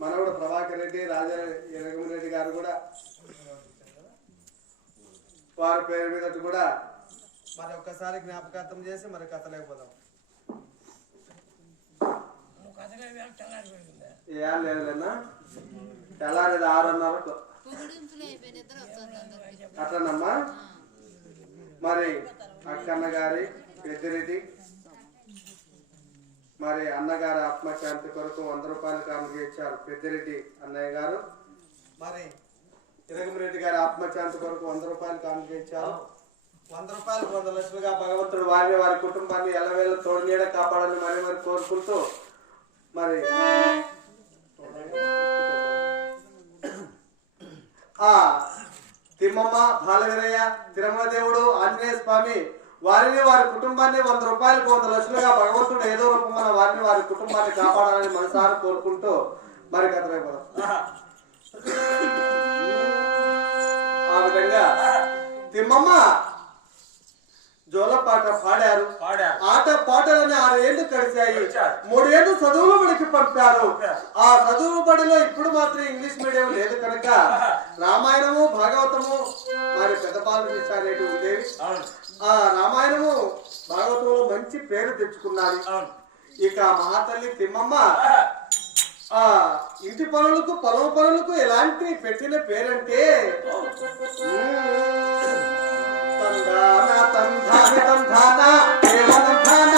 మనవడు ప్రభాకర్ రెడ్డి రాజా రెడ్డి గారు కూడా వారి పేరు మీద కూడా మరి ఒక్కసారి జ్ఞాపకార్థం చేసి మరి కథ లేకపోదాం. ఏం లేదులేనా తెల్లారేది 6:30 అట్లనమ్మా. మరి అక్కన్న గారి పెద్దిరెడ్డి మరి అన్నగారి ఆత్మశాంతి కొరకు 100 రూపాయలు కానుక ఇచ్చారు పెద్దిరెడ్డి అన్నయ్య గారు. మరి ఇరగమిరెడ్డి గారి ఆత్మశాంతి కొరకు 100 రూపాయలు కానుక ఇచ్చారు. 100 రూపాయలు 100 లక్షలుగా భగవంతుడు వారిని వారి కుటుంబాన్ని ఎల్లవేళ తోడు నీడ కాపాడాలని మరి మరి కోరుకుంటూ మరి తిమ్మమ్మ బాలవీరయ్య తిరుమల దేవుడు ఆంజనేయ స్వామి వారిని వారి కుటుంబాన్ని 100 రూపాయలకు 100 లక్షలుగా భగవంతుడు ఏదో రూపమైన వారిని వారి కుటుంబాన్ని కాపాడాలని మనసారి కోరుకుంటూ మరి కథ రేపడం. ఆ విధంగా తిమ్మమ్మ జోల పాట పాడారు. ఆట పాటలని 6 ఏళ్ళు కలిశాయి. 3 ఏళ్ళు చదువుల బడికి పంపారు. ఆ చదువు బడిలో ఇప్పుడు మాత్రం ఇంగ్లీష్ మీడియం లేదు కనుక రామాయణము భాగవతము మరి పెద్దపాలు అనేవి ఉండేవి. ఆ రామాయణము భాగవతంలో మంచి పేరు తెచ్చుకున్నది. ఇక మహాతల్లి తిమ్మమ్మ ఆ ఇంటి పనులకు పొలం పనులకు ఎలాంటి పెట్టిన పేరంటే తందాన తందాన తందాన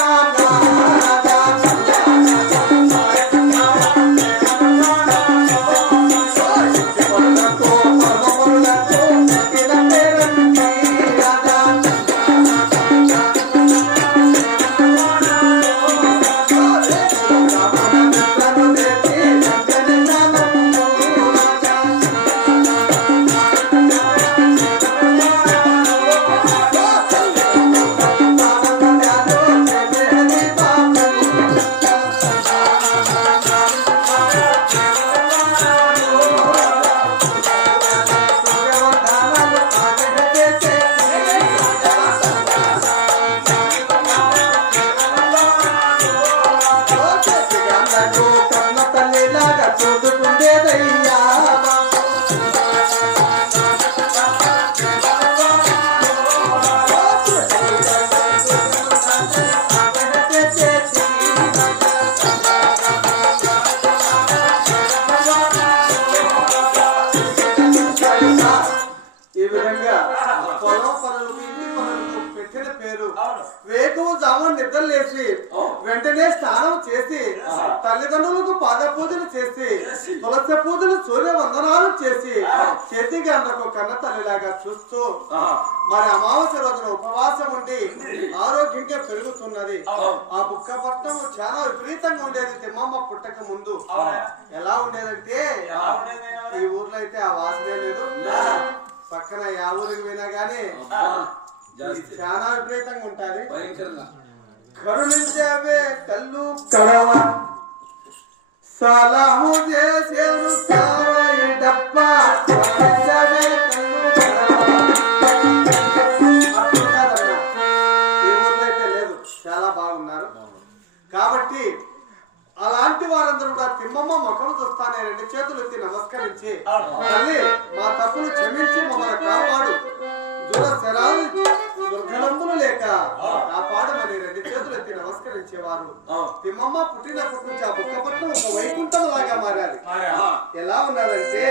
వెంటనే స్నానం చేసి తల్లిదండ్రులకు పాద పూజలు చేసి తులసి పూజలు సూర్య వందనాలు చేసి చేతికి అందకు కన్న తల్లిలాగా చూస్తూ మరి అమావాస్య రోజున ఉపవాసం ఉండి ఆరోగ్యంగా పెరుగుతున్నది. ఆ బుక్కపట్నం చాలా విపరీతంగా ఉండేది తిమ్మమ్మ పుట్టక ముందు. ఎలా ఉండేదంటే ఈ ఊర్లో అయితే ఆ వాసనే లేదు. పక్కన ఆ ఊరికి పోయినా గానీ చాలా విపరీతంగా ఉంటది. కరుణించవే కళ్ళు కడవ సలాము చేసేరు సాయి డబ్బ కరుణించవే కళ్ళు కడవ. ఈ ఊర్లో అయితే లేదు, చాలా బాగున్నారు. కాబట్టి అలాంటి వారందరూ కూడా తిమ్మమ్మ ముఖం చూస్తానే 2 చేతులు ఎత్తి నమస్కరించి తల్లి మా తప్పులు క్షమించి మమ్మల్ని కాపాడు, దూర శరాలు దుర్గలంబులు లేక కాపాడమని 2 చేతులు ఎత్తి నమస్కరించేవారు. తిమ్మమ్మ పుట్టినప్పటి నుంచి ఆ బుక్కపట్నం ఒక వైకుంఠం లాగా మారాలి. ఎలా ఉన్నదంటే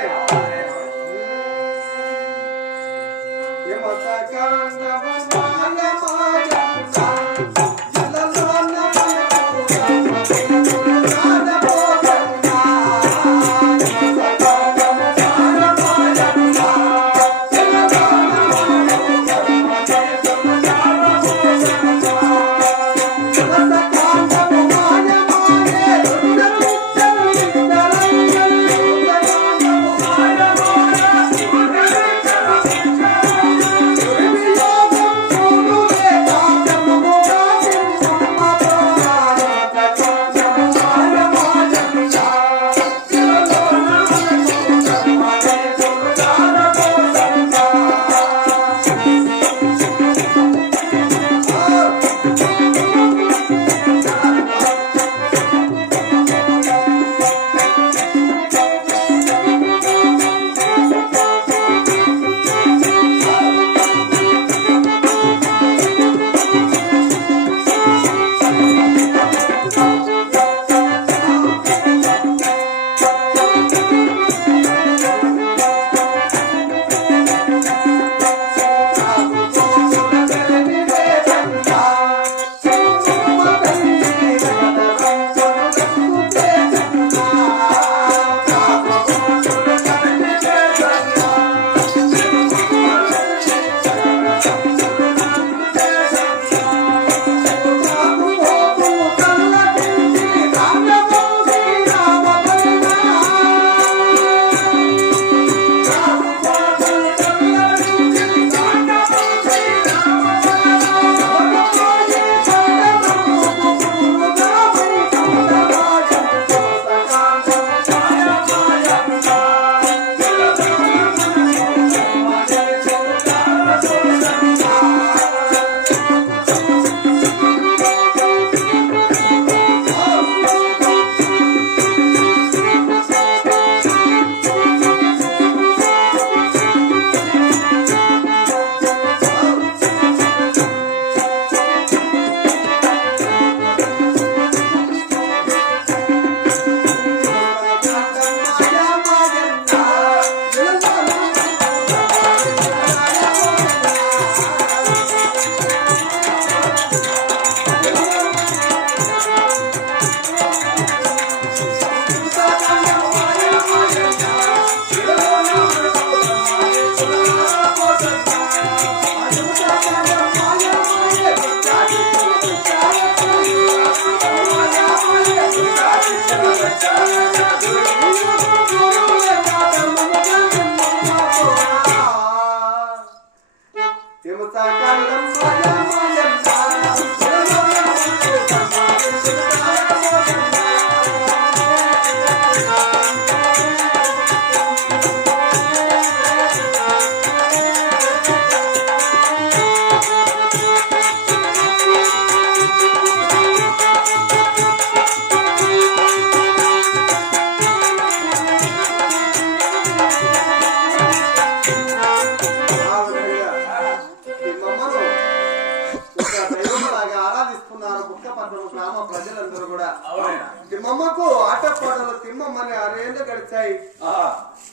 తిమ్మమ్మకు ఆటపాటలు తిమ్మమ్మని 6 ఏళ్ళు గడిచాయి.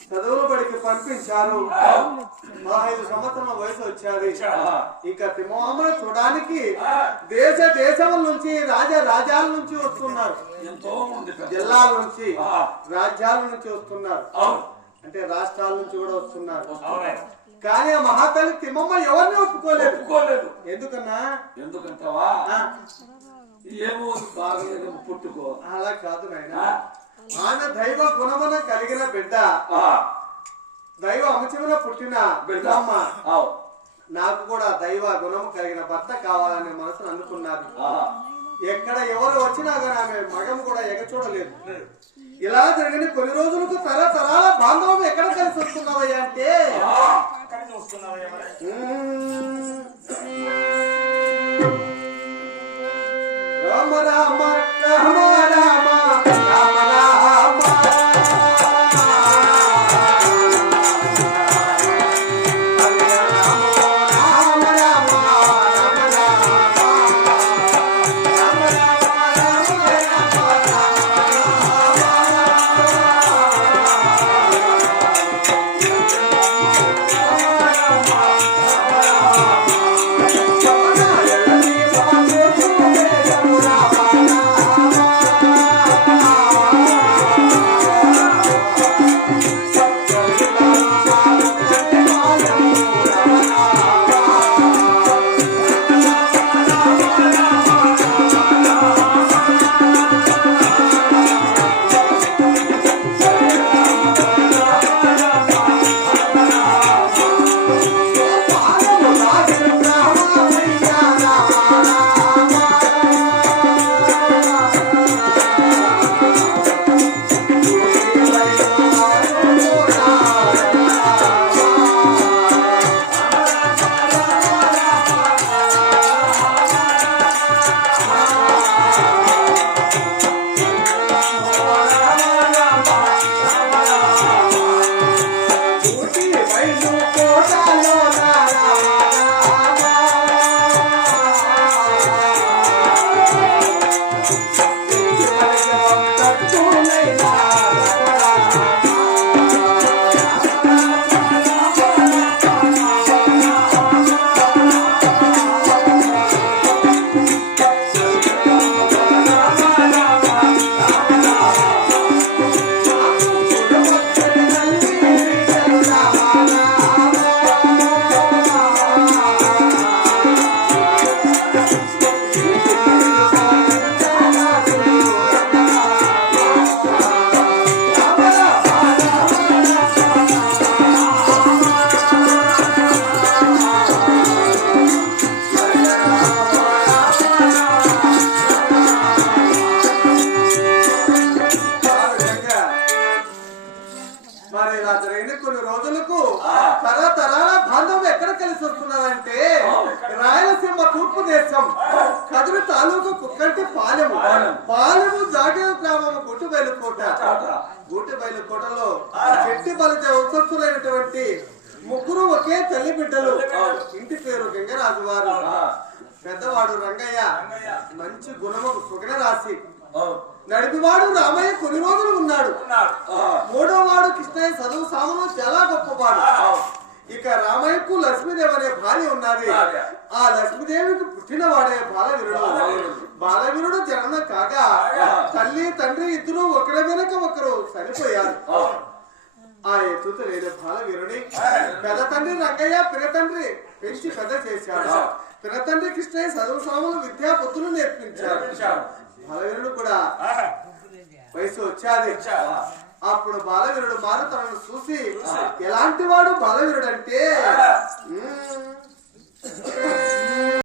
చదువుల బడికి పంపించారు. 15 సంవత్సరాల వయసు వచ్చాది. ఇంకా తిమ్మమ్మను చూడడానికి దేశ దేశముల నుంచి రాజ్యాల నుంచి వస్తున్నారు. జిల్లాల నుంచి రాజ్యాల నుంచి వస్తున్నారు. అంటే రాష్ట్రాల నుంచి కూడా వస్తున్నారు. కానీ ఆ మహాతల్లి తిమ్మమ్మ ఎవరిని ఒప్పుకోలేదు. ఎందుకంటావా ఏమో బాగలేదు పుట్టుకో. అలా కాదు నాయన, ఆమె దైవ గుణమున కలిగిన బిడ్డ, దైవ అంశమున పుట్టిన బిడ్డమ్మ. నాకు కూడా దైవ గుణము కలిగిన భర్త కావాలనే మనసును అనుకున్నది. ఎక్కడ ఎవరు వచ్చినా కానీ ఆమె మగము కూడా ఎగచూడలేదు. ఇలా జరిగిన కొన్ని రోజులకు తరతరాల బాంధవం ఎక్కడ కలిసి వస్తున్నావయ్యా అంటే రామ రామ రామ రామ రామ రామ ముగ్గురు ఒకే తల్లి బిడ్డలు. ఇంటి పేరు గంగరాజు వారు. పెద్దవాడు రంగయ్య, మంచి గుణము సుగణ రాశి. నడిపివాడు రామయ్య కొన్ని రోజులు ఉన్నాడు. మూడో వాడు కృష్ణయ్య చదువు సామను చాలా గొప్పవాడు. ఇక రామయ్యకు లక్ష్మీదేవి అనే భార్య ఉన్నది. ఆ లక్ష్మీదేవికి పుట్టిన వాడే బాలవీరుడు. బాలవీరుడు జనన కాగా తల్లి తండ్రి ఇద్దరు ఒకరి వెనక ఒకరు చనిపోయారు. ఆ ఎత్తుతో లేని బాలవీరుని పెద్ద తండ్రి రంగయ్య పినతండ్రి పెంచి పెద్ద చేశాడు. పినతండ్రి కృష్ణయ్య చదువు సాములు విద్యా బుద్ధులు నేర్పించాడు. బాలవీరుడు కూడా వయసు వచ్చాది. అప్పుడు బాలవీరుడు మారుతనను చూసి ఎలాంటి వాడు బాలవీరుడు అంటే